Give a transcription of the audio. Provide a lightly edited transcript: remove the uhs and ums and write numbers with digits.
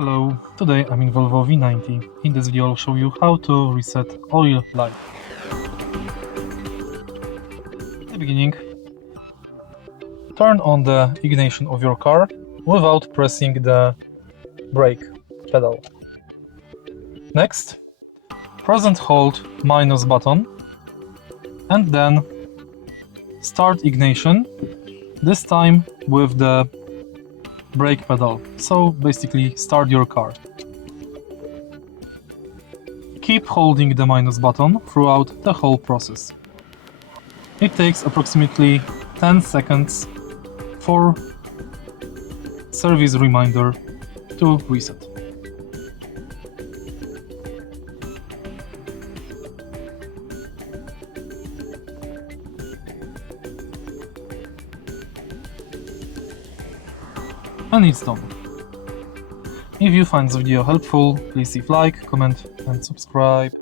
Hello, today I'm in Volvo V90. In this video I'll show you how to reset oil light. In the beginning, turn on the ignition of your car without pressing the brake pedal. Next, press and hold minus button and then start ignition, this time with the brake pedal, so basically start your car. Keep holding the minus button throughout the whole process. It takes approximately 10 seconds for service reminder to reset. And it's done. If you find the video helpful, please leave like, comment and subscribe.